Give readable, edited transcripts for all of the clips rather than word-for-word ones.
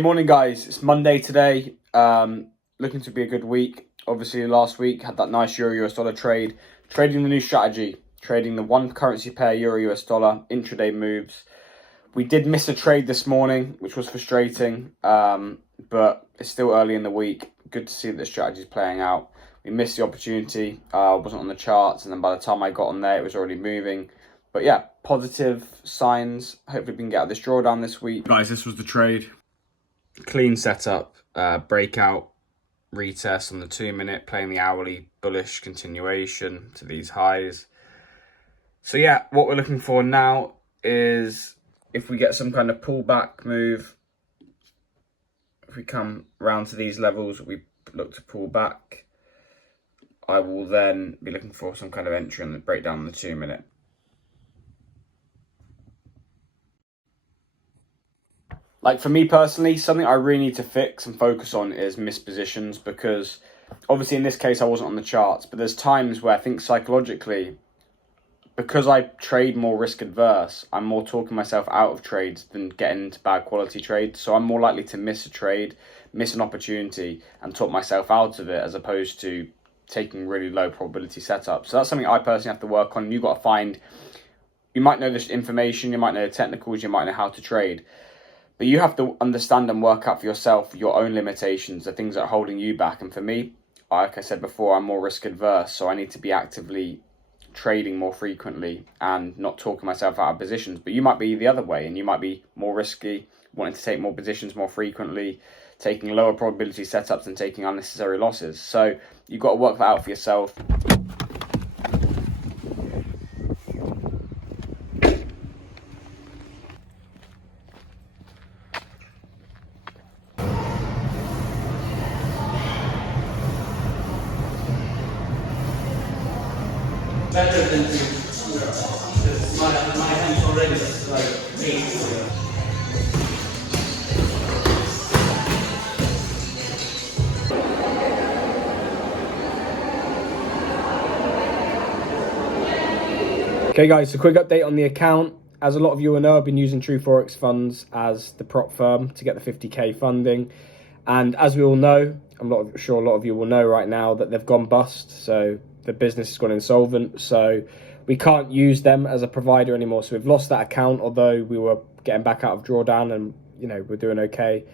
Good morning, guys. It's Monday today. Looking to be a good week. Obviously, last week had that nice Euro US dollar trade. Trading the new strategy, trading the one currency pair Euro US dollar intraday moves. We did miss a trade this morning, which was frustrating, but it's still early in the week. Good to see that the strategy is playing out. We missed the opportunity. Wasn't on the charts, and then by the time I got on there, it was already moving. But yeah, positive signs. Hopefully, we can get out of this drawdown this week. Guys, this was the trade. Clean setup, breakout, retest on the 2-minute, playing the hourly bullish continuation to these highs. So yeah, what we're looking for now is if we get some kind of pullback move, if we come round to these levels, we look to pull back. I will then be looking for some kind of entry on the breakdown on the 2-minute. Like for me personally, something I really need to fix and focus on is missed positions, because obviously in this case I wasn't on the charts, but there's times where I think psychologically, because I trade more risk adverse, I'm more talking myself out of trades than getting into bad quality trades. So I'm more likely to miss a trade, miss an opportunity and talk myself out of it, as opposed to taking really low probability setups. So that's something I personally have to work on. You've got to find, you might know this information, you might know the technicals, you might know how to trade, but you have to understand and work out for yourself your own limitations, the things that are holding you back. And for me, like I said before, I'm more risk adverse, so I need to be actively trading more frequently and not talking myself out of positions. But you might be the other way, and you might be more risky, wanting to take more positions more frequently, taking lower probability setups and taking unnecessary losses. So you've got to work that out for yourself. Better than you. Because my hand's already like 8. Okay guys, so quick update on the account. As a lot of you will know, I've been using True Forex funds as the prop firm to get the 50k funding. And as we all know, I'm not sure a lot of you will know right now that they've gone bust. So the business has gone insolvent. So we can't use them as a provider anymore. So we've lost that account, although we were getting back out of drawdown and, you know, we're doing okay.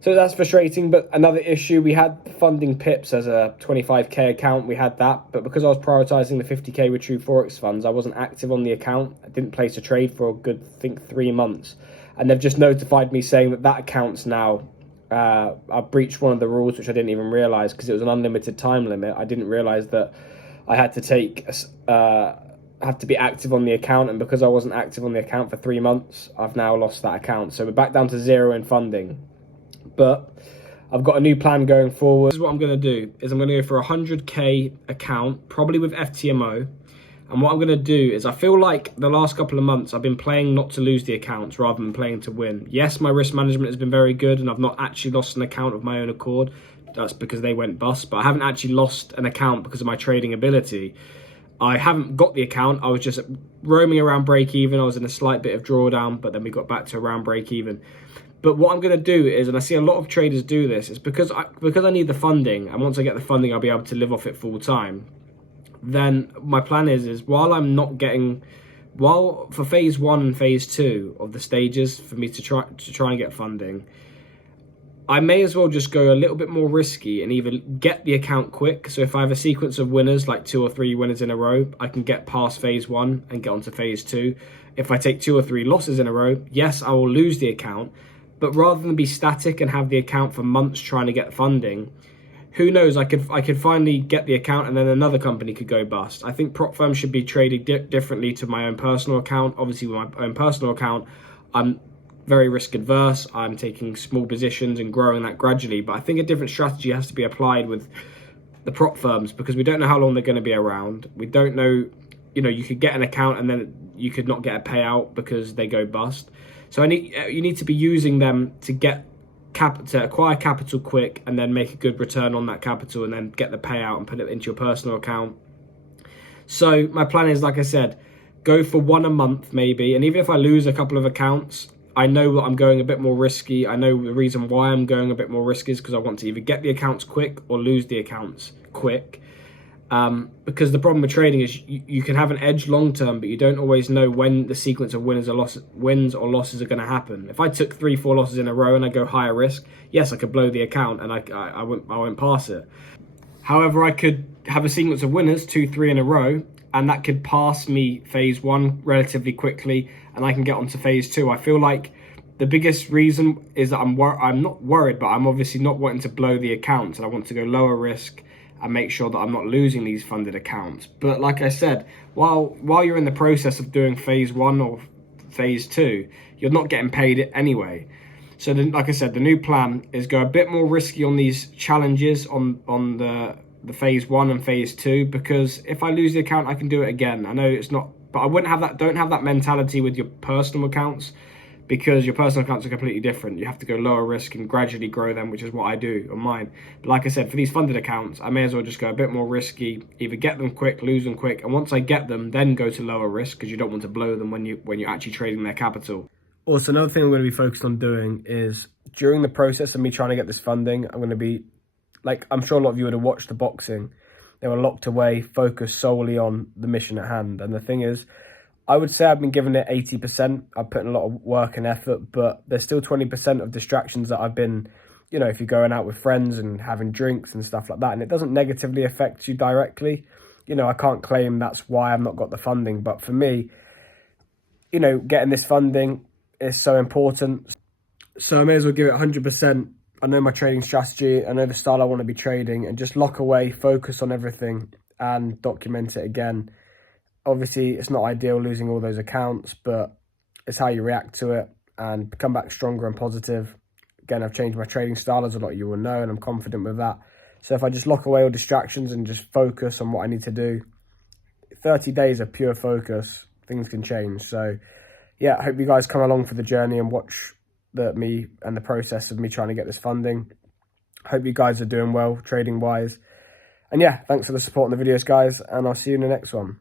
So that's frustrating. But another issue, we had funding pips as a 25k account. We had that, but because I was prioritizing the 50k with True Forex funds, I wasn't active on the account. I didn't place a trade for a good, I think, 3 months. And they've just notified me saying that that account's now, I breached one of the rules, which I didn't even realize, because it was an unlimited time limit. I didn't realize that I had to take, have to be active on the account. And because I wasn't active on the account for 3 months, I've now lost that account. So we're back down to 0 in funding. But I've got a new plan going forward. This is what I'm going to do, is I'm going to go for a 100k account, probably with FTMO. And what I'm going to do is, I feel like the last couple of months I've been playing not to lose the accounts rather than playing to win. Yes, my risk management has been very good and I've not actually lost an account of my own accord. That's because they went bust, but I haven't actually lost an account because of my trading ability. I haven't got the account. I was just roaming around break even. I was in a slight bit of drawdown, but then we got back to around break even. But what I'm going to do is, and I see a lot of traders do this, is because I need the funding, and once I get the funding, I'll be able to live off it full time. Then my plan is while I'm not getting, for phase 1 and phase 2 of the stages for me to try and get funding, I may as well just go a little bit more risky and either get the account quick. So if I have a sequence of winners, like 2 or 3 winners in a row, I can get past phase 1 and get onto phase 2. If I take 2 or 3 losses in a row, yes, I will lose the account. But rather than be static and have the account for months trying to get funding, who knows, I could finally get the account and then another company could go bust. I think prop firms should be traded differently to my own personal account. Obviously, with my own personal account, I'm very risk adverse. I'm taking small positions and growing that gradually. But I think a different strategy has to be applied with the prop firms, because we don't know how long they're going to be around. We don't know, you know, you could get an account and then you could not get a payout because they go bust. So you need to be using them to acquire capital quick and then make a good return on that capital and then get the payout and put it into your personal account. So my plan is, like I said, go for 1 a month maybe. And even if I lose a couple of accounts, I know that I'm going a bit more risky. I know the reason why I'm going a bit more risky is because I want to either get the accounts quick or lose the accounts quick. Because the problem with trading is you can have an edge long term, but you don't always know when the sequence of wins or losses are going to happen. If I took 3-4 losses in a row and I go higher risk, yes, I could blow the account and I won't pass it. However, I could have a sequence of winners, 2-3 in a row, and that could pass me phase 1 relatively quickly, and I can get onto phase 2. I feel like the biggest reason is that I'm not worried, but I'm obviously not wanting to blow the accounts, and I want to go lower risk and make sure that I'm not losing these funded accounts. But like I said, while you're in the process of doing phase 1 or phase 2, you're not getting paid anyway. So then, like I said, the new plan is go a bit more risky on these challenges on the phase 1 and phase 2, because if I lose the account, I can do it again. I know it's not, but I wouldn't have that. Don't have that mentality with your personal accounts, because your personal accounts are completely different. You have to go lower risk and gradually grow them, which is what I do on mine. But like I said, for these funded accounts, I may as well just go a bit more risky, either get them quick, lose them quick, and once I get them, then go to lower risk, because you don't want to blow them when you're actually trading their capital. Also, another thing I'm going to be focused on doing is during the process of me trying to get this funding, I'm going to be, like, I'm sure a lot of you would have watched the boxing. They were locked away, focused solely on the mission at hand. And the thing is, I would say I've been giving it 80%. I've put in a lot of work and effort, but there's still 20% of distractions that I've been, you know, if you're going out with friends and having drinks and stuff like that, and it doesn't negatively affect you directly. You know, I can't claim that's why I've not got the funding. But for me, you know, getting this funding is so important. So I may as well give it 100%. I know my trading strategy, I know the style I want to be trading, and just lock away, focus on everything and document it again. Obviously, it's not ideal losing all those accounts, but it's how you react to it and come back stronger and positive. Again, I've changed my trading style, as a lot of you will know, and I'm confident with that. So if I just lock away all distractions and just focus on what I need to do, 30 days of pure focus, things can change. So yeah, I hope you guys come along for the journey and watch me and the process of me trying to get this funding. Hope you guys are doing well trading wise. And yeah, thanks for the support on the videos, guys, and I'll see you in the next one.